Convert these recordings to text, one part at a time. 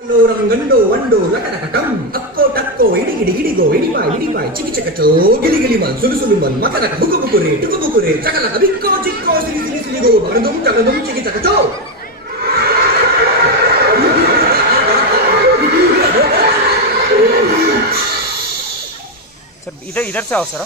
రంగండో వండో లకనకటం అక్కో టక్కో ఇడిగిడి ఇడిగో ఇడిపాయ్ ఇడిపాయ్ చికి చకచో గిలిగిలి మన్ సులుసులు మన్ మకనక బుకుబుకురే టుకుబుకురే చకలక బిక్కో చిక్కో సిలి సిలి సిలిగో బగదుం చకదుం చికి చకచో सर इधर इधर से आओ सर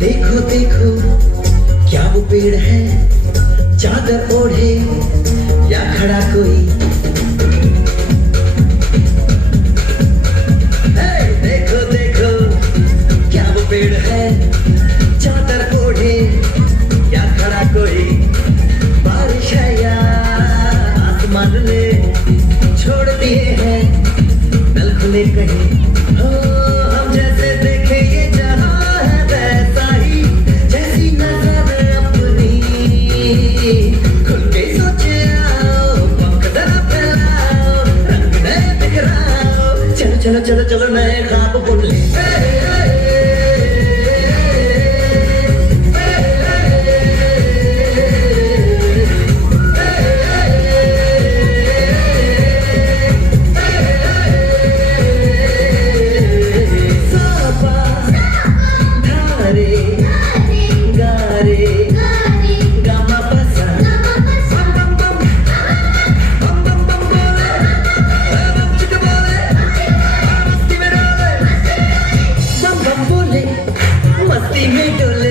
देखो देखो क्या वो पेड़ है चादर ओढ़े या खड़ा कोई हे, देखो देखो क्या वो पेड़ है चादर ओढ़े या खड़ा कोई बारिश है या आसमान ने छोड़ दिए हैं नल खुले कहीं हो हम जैसे देखे ये जहां है वैसा ही जैसी नजर अपनी खुल के सोचे आओ पंख जरा फैलाओ रंग नए बिखराओ चलो चलो चलो चलो नए ख्वाब बुन ले सापा धारे गारे गामा पसा बम बम बम बम बम बम बोले बम चिक बोले मस्ती में डोले बम बम बोले मस्ती में डोले